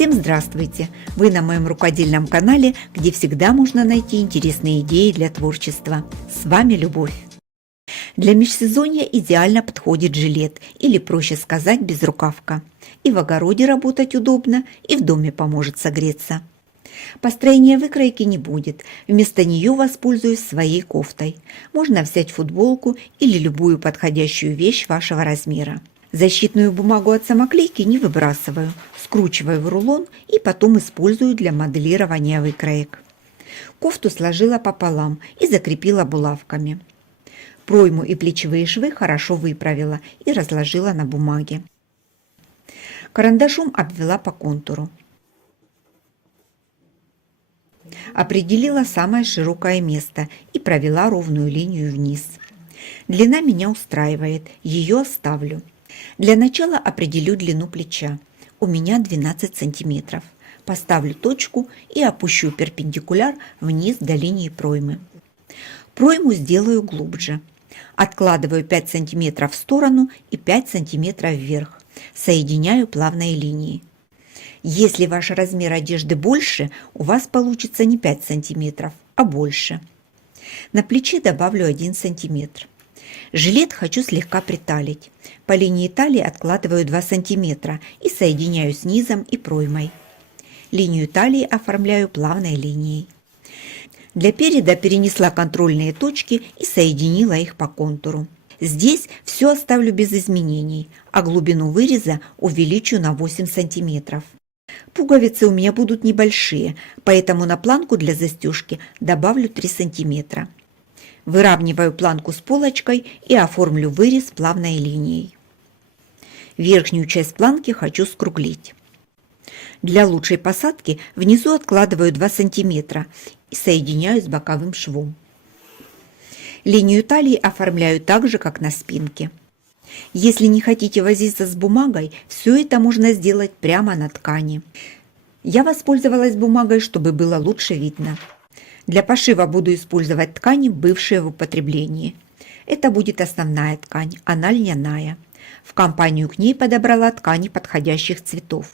Всем здравствуйте! Вы на моем рукодельном канале, где всегда можно найти интересные идеи для творчества. С вами Любовь. Для межсезонья идеально подходит жилет, или проще сказать безрукавка. И в огороде работать удобно, и в доме поможет согреться. Построения выкройки не будет, вместо нее воспользуюсь своей кофтой. Можно взять футболку или любую подходящую вещь вашего размера. Защитную бумагу от самоклейки не выбрасываю, скручиваю в рулон и потом использую для моделирования выкроек. Кофту сложила пополам и закрепила булавками. Пройму и плечевые швы хорошо выправила и разложила на бумаге. Карандашом обвела по контуру. Определила самое широкое место и провела ровную линию вниз. Длина меня устраивает, ее оставлю. Для начала определю длину плеча. У меня 12 сантиметров. Поставлю точку и опущу перпендикуляр вниз до линии проймы. Пройму сделаю глубже. Откладываю 5 сантиметров в сторону и 5 сантиметров вверх. Соединяю плавной линией. Если ваш размер одежды больше, у вас получится не 5 сантиметров, а больше. На плече добавлю 1 сантиметр. Жилет хочу слегка приталить. По линии талии откладываю 2 сантиметра и соединяю с низом и проймой. Линию талии оформляю плавной линией. Для переда перенесла контрольные точки и соединила их по контуру. Здесь все оставлю без изменений, а глубину выреза увеличу на 8 сантиметров. Пуговицы у меня будут небольшие, поэтому на планку для застежки добавлю 3 сантиметра. Выравниваю планку с полочкой и оформлю вырез плавной линией. Верхнюю часть планки хочу скруглить. Для лучшей посадки внизу откладываю 2 сантиметра и соединяю с боковым швом. Линию талии оформляю так же, как на спинке. Если не хотите возиться с бумагой, все это можно сделать прямо на ткани. Я воспользовалась бумагой, чтобы было лучше видно. Для пошива буду использовать ткани, бывшие в употреблении. Это будет основная ткань, она льняная. В компанию к ней подобрала ткани подходящих цветов.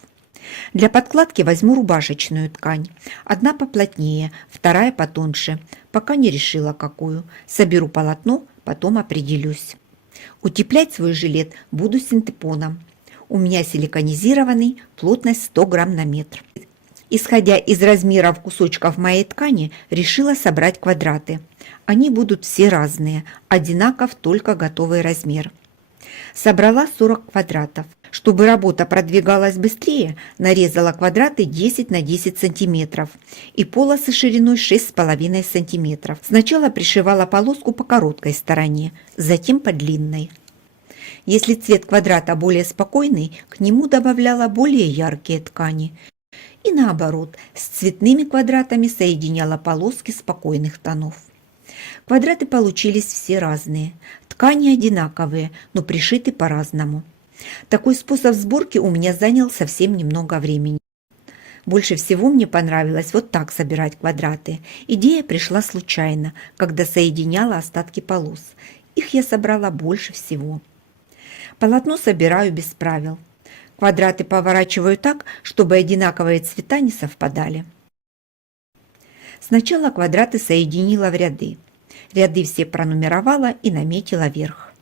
Для подкладки возьму рубашечную ткань. Одна поплотнее, вторая потоньше. Пока не решила, какую. Соберу полотно, потом определюсь. Утеплять свой жилет буду синтепоном. У меня силиконизированный, плотность 100 грамм на метр. Исходя из размеров кусочков моей ткани, решила собрать квадраты. Они будут все разные, одинаков только готовый размер. Собрала 40 квадратов. Чтобы работа продвигалась быстрее, нарезала квадраты 10 на 10 сантиметров и полосы шириной 6,5 сантиметров. Сначала пришивала полоску по короткой стороне, затем по длинной. Если цвет квадрата более спокойный, к нему добавляла более яркие ткани. И наоборот, с цветными квадратами соединяла полоски спокойных тонов. Квадраты получились все разные, ткани одинаковые, но пришиты по-разному. Такой способ сборки у меня занял совсем немного времени. Больше всего мне понравилось вот так собирать квадраты. Идея пришла случайно, когда соединяла остатки полос. Их я собрала больше всего. Полотно собираю без правил. Квадраты поворачиваю так, чтобы одинаковые цвета не совпадали. Сначала квадраты соединила в ряды. Ряды все пронумеровала и наметила верх.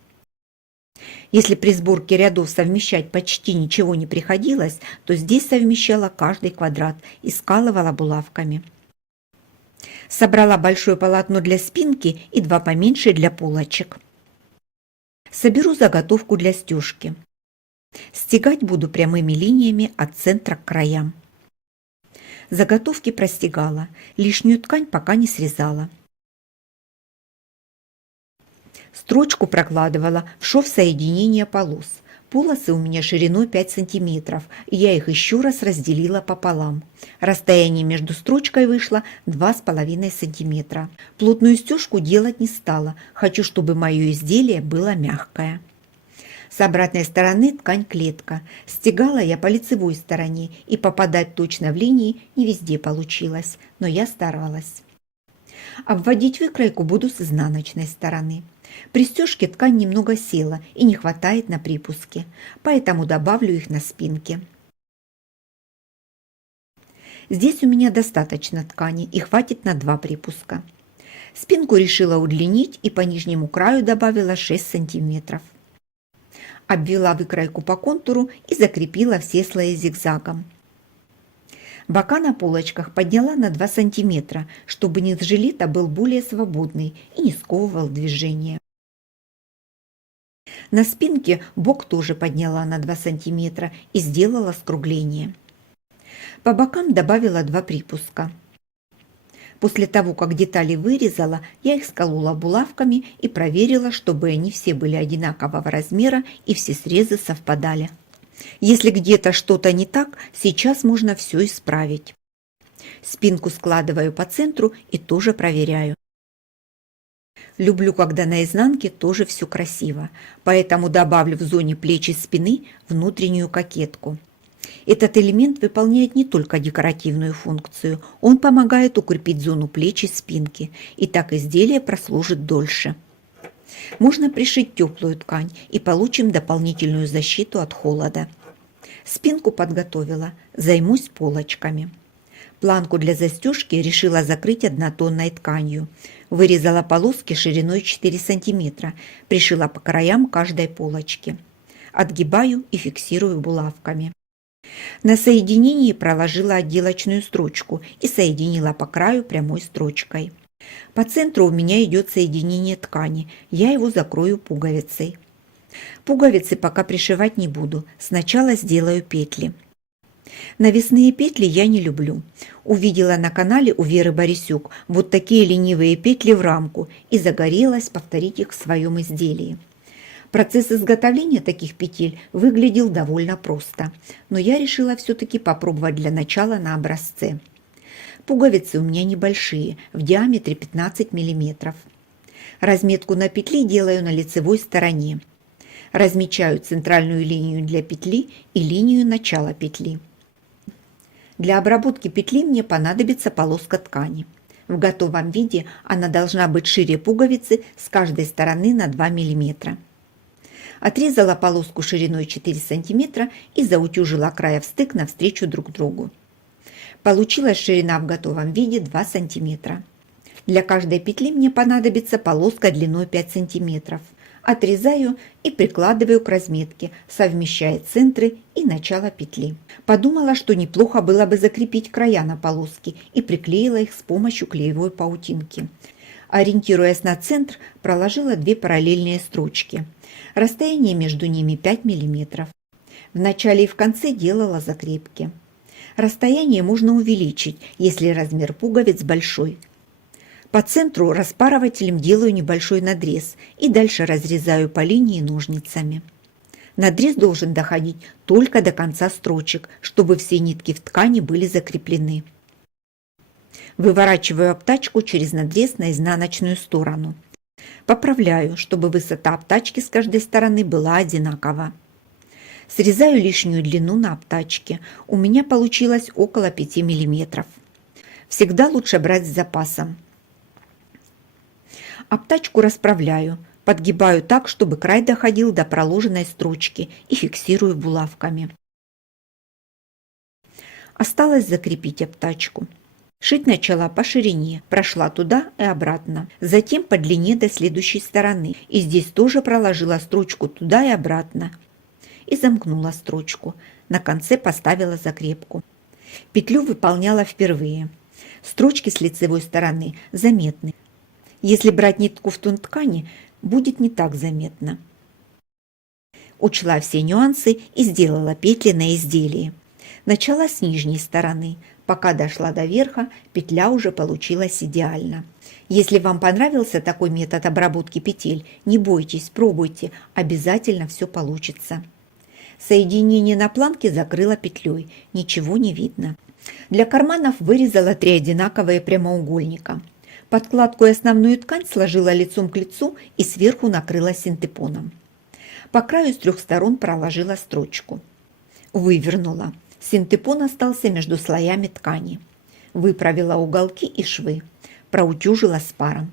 Если при сборке рядов совмещать почти ничего не приходилось, то здесь совмещала каждый квадрат и скалывала булавками. Собрала большое полотно для спинки и 2 поменьше для полочек. Соберу заготовку для стежки. Стегать буду прямыми линиями от центра к краям. Заготовки простегала, лишнюю ткань пока не срезала. Строчку прокладывала в шов соединения полос. Полосы у меня шириной 5 сантиметров, и я их еще раз разделила пополам. Расстояние между строчкой вышло 2,5 сантиметра. Плотную стежку делать не стала, хочу, чтобы мое изделие было мягкое. С обратной стороны ткань клетка. Стегала я по лицевой стороне, и попадать точно в линии не везде получилось, но я старалась. Обводить выкройку буду с изнаночной стороны. При стежке ткань немного села и не хватает на припуске, поэтому добавлю их на спинке. Здесь у меня достаточно ткани и хватит на 2 припуска. Спинку решила удлинить и по нижнему краю добавила 6 сантиметров. Обвела выкройку по контуру и закрепила все слои зигзагом. Бока на полочках подняла на 2 сантиметра, чтобы низ жилета был более свободный и не сковывал движение. На спинке бок тоже подняла на 2 сантиметра и сделала скругление. По бокам добавила 2 припуска. После того, как детали вырезала, я их сколола булавками и проверила, чтобы они все были одинакового размера и все срезы совпадали. Если где-то что-то не так, сейчас можно все исправить. Спинку складываю по центру и тоже проверяю. Люблю, когда на изнанке тоже все красиво, поэтому добавлю в зоне плеч и спины внутреннюю кокетку. Этот элемент выполняет не только декоративную функцию, он помогает укрепить зону плеч и спинки, и так изделие прослужит дольше. Можно пришить теплую ткань и получим дополнительную защиту от холода. Спинку подготовила, займусь полочками. Планку для застежки решила закрыть однотонной тканью. Вырезала полоски шириной 4 см, пришила по краям каждой полочки. Отгибаю и фиксирую булавками. На соединении проложила отделочную строчку и соединила по краю прямой строчкой. По центру у меня идет соединение ткани, я его закрою пуговицей. Пуговицы пока пришивать не буду, сначала сделаю петли. Навесные петли я не люблю. Увидела на канале у Веры Борисюк вот такие ленивые петли в рамку и загорелась повторить их в своем изделии. Процесс изготовления таких петель выглядел довольно просто, но я решила все-таки попробовать для начала на образце. Пуговицы у меня небольшие, в диаметре 15 мм. Разметку на петли делаю на лицевой стороне. Размечаю центральную линию для петли и линию начала петли. Для обработки петли мне понадобится полоска ткани. В готовом виде она должна быть шире пуговицы с каждой стороны на 2 мм. Отрезала полоску шириной 4 см и заутюжила края в стык навстречу друг другу. Получилась ширина в готовом виде 2 см. Для каждой петли мне понадобится полоска длиной 5 см. Отрезаю и прикладываю к разметке, совмещая центры и начало петли. Подумала, что неплохо было бы закрепить края на полоске и приклеила их с помощью клеевой паутинки. Ориентируясь на центр, проложила 2 параллельные строчки. Расстояние между ними 5 мм. В начале и в конце делала закрепки. Расстояние можно увеличить, если размер пуговиц большой. По центру распарывателем делаю небольшой надрез и дальше разрезаю по линии ножницами. Надрез должен доходить только до конца строчек, чтобы все нитки в ткани были закреплены. Выворачиваю обтачку через надрез на изнаночную сторону. Поправляю, чтобы высота обтачки с каждой стороны была одинакова. Срезаю лишнюю длину на обтачке. У меня получилось около 5 мм. Всегда лучше брать с запасом. Обтачку расправляю, подгибаю так, чтобы край доходил до проложенной строчки и фиксирую булавками. Осталось закрепить обтачку. Шить начала по ширине, прошла туда и обратно, затем по длине до следующей стороны, и здесь тоже проложила строчку туда и обратно. И замкнула строчку, на конце поставила закрепку. Петлю выполняла впервые. Строчки с лицевой стороны заметны. Если брать нитку в тон ткани, будет не так заметно. Учла все нюансы и сделала петли на изделии. Начала с нижней стороны. Пока дошла до верха, петля уже получилась идеально. Если вам понравился такой метод обработки петель, не бойтесь, пробуйте, обязательно все получится. Соединение на планке закрыла петлей, ничего не видно. Для карманов вырезала 3 одинаковые прямоугольника. Подкладку и основную ткань сложила лицом к лицу и сверху накрыла синтепоном. По краю с 3 сторон проложила строчку. Вывернула. Синтепон остался между слоями ткани. Выправила уголки и швы. Проутюжила с паром.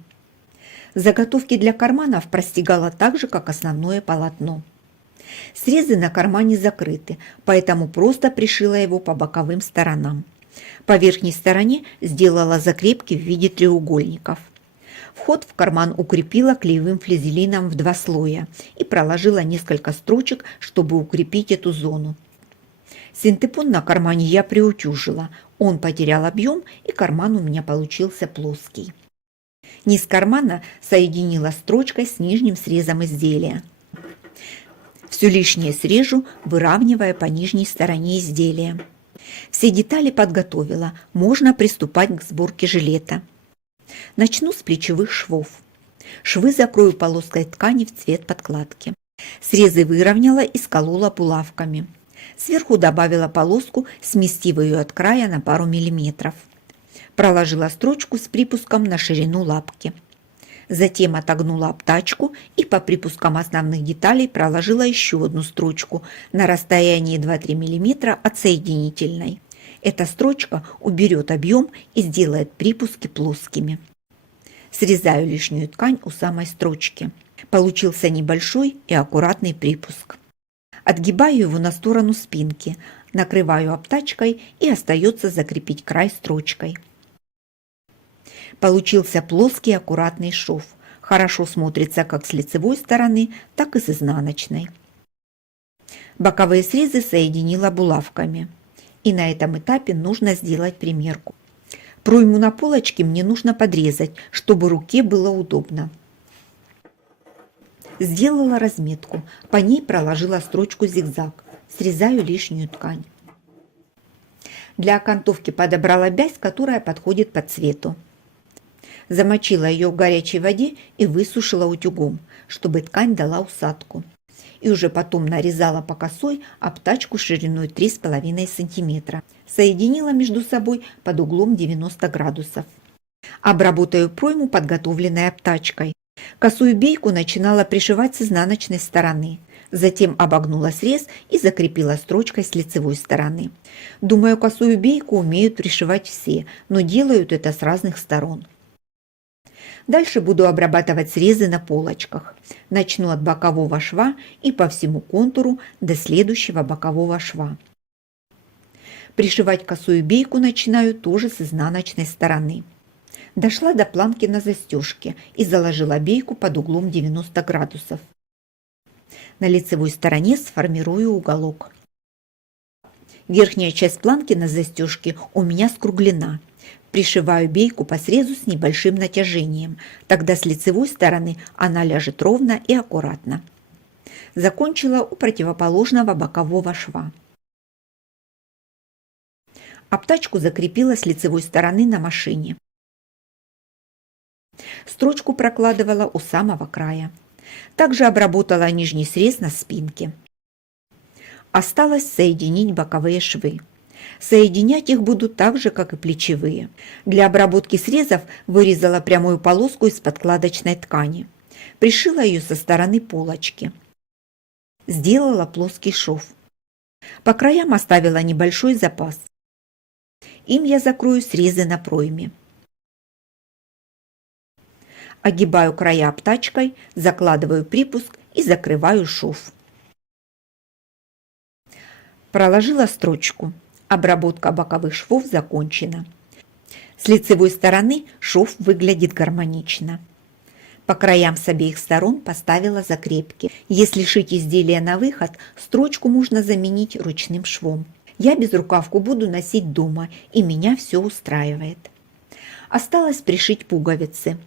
Заготовки для карманов простегала так же, как основное полотно. Срезы на кармане закрыты, поэтому просто пришила его по боковым сторонам. По верхней стороне сделала закрепки в виде треугольников. Вход в карман укрепила клеевым флизелином в 2 слоя и проложила несколько строчек, чтобы укрепить эту зону. Синтепон на кармане я приутюжила, он потерял объем, и карман у меня получился плоский. Низ кармана соединила строчкой с нижним срезом изделия. Все лишнее срежу, выравнивая по нижней стороне изделия. Все детали подготовила, можно приступать к сборке жилета. Начну с плечевых швов. Швы закрою полоской ткани в цвет подкладки. Срезы выровняла и сколола булавками. Сверху добавила полоску, сместив ее от края на пару миллиметров. Проложила строчку с припуском на ширину лапки. Затем отогнула обтачку и по припускам основных деталей проложила еще одну строчку на расстоянии 2-3 мм от соединительной. Эта строчка уберет объем и сделает припуски плоскими. Срезаю лишнюю ткань у самой строчки. Получился небольшой и аккуратный припуск. Отгибаю его на сторону спинки, накрываю обтачкой и остается закрепить край строчкой. Получился плоский аккуратный шов. Хорошо смотрится как с лицевой стороны, так и с изнаночной. Боковые срезы соединила булавками. И на этом этапе нужно сделать примерку. Пройму на полочке мне нужно подрезать, чтобы руке было удобно. Сделала разметку, по ней проложила строчку зигзаг, срезаю лишнюю ткань. Для окантовки подобрала бязь, которая подходит по цвету. Замочила ее в горячей воде и высушила утюгом, чтобы ткань дала усадку. И уже потом нарезала по косой обтачку шириной 3,5 см. Соединила между собой под углом 90 градусов. Обработаю пройму подготовленной обтачкой. Косую бейку начинала пришивать с изнаночной стороны. Затем обогнула срез и закрепила строчкой с лицевой стороны. Думаю, косую бейку умеют пришивать все, но делают это с разных сторон. Дальше буду обрабатывать срезы на полочках. Начну от бокового шва и по всему контуру до следующего бокового шва. Пришивать косую бейку начинаю тоже с изнаночной стороны. Дошла до планки на застежке и заложила бейку под углом 90 градусов. На лицевой стороне сформирую уголок. Верхняя часть планки на застежке у меня скруглена. Пришиваю бейку по срезу с небольшим натяжением, тогда с лицевой стороны она ляжет ровно и аккуратно. Закончила у противоположного бокового шва. Обтачку закрепила с лицевой стороны на машине. Строчку прокладывала у самого края. Также обработала нижний срез на спинке. Осталось соединить боковые швы. Соединять их буду так же, как и плечевые. Для обработки срезов вырезала прямую полоску из подкладочной ткани. Пришила ее со стороны полочки. Сделала плоский шов. По краям оставила небольшой запас. Им я закрою срезы на пройме. Огибаю края обтачкой, закладываю припуск и закрываю шов. Проложила строчку. Обработка боковых швов закончена. С лицевой стороны шов выглядит гармонично. По краям с обеих сторон поставила закрепки. Если шить изделие на выход, строчку можно заменить ручным швом. Я безрукавку буду носить дома, и меня все устраивает. Осталось пришить пуговицы.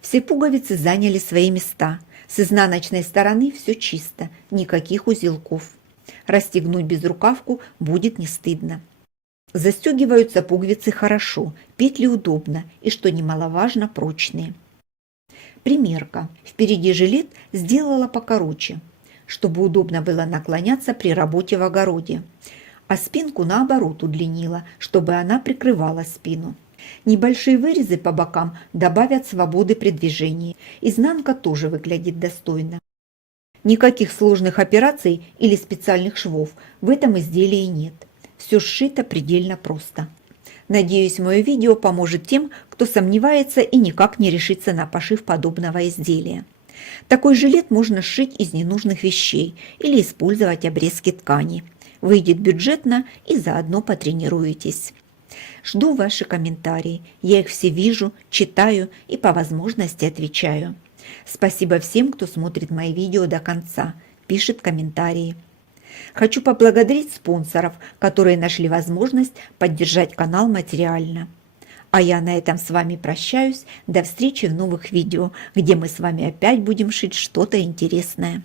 Все пуговицы заняли свои места. С изнаночной стороны все чисто, никаких узелков. Расстегнуть безрукавку будет не стыдно. Застегиваются пуговицы хорошо, петли удобно и, что немаловажно, прочные. Примерка. Впереди жилет сделала покороче, чтобы удобно было наклоняться при работе в огороде, а спинку наоборот удлинила, чтобы она прикрывала спину. Небольшие вырезы по бокам добавят свободы при движении. Изнанка тоже выглядит достойно. Никаких сложных операций или специальных швов в этом изделии нет. Все сшито предельно просто. Надеюсь, мое видео поможет тем, кто сомневается и никак не решится на пошив подобного изделия. Такой жилет можно сшить из ненужных вещей или использовать обрезки ткани. Выйдет бюджетно и заодно потренируетесь. Жду ваши комментарии. Я их все вижу, читаю и по возможности отвечаю. Спасибо всем, кто смотрит мои видео до конца, пишет комментарии. Хочу поблагодарить спонсоров, которые нашли возможность поддержать канал материально. А я на этом с вами прощаюсь. До встречи в новых видео, где мы с вами опять будем шить что-то интересное.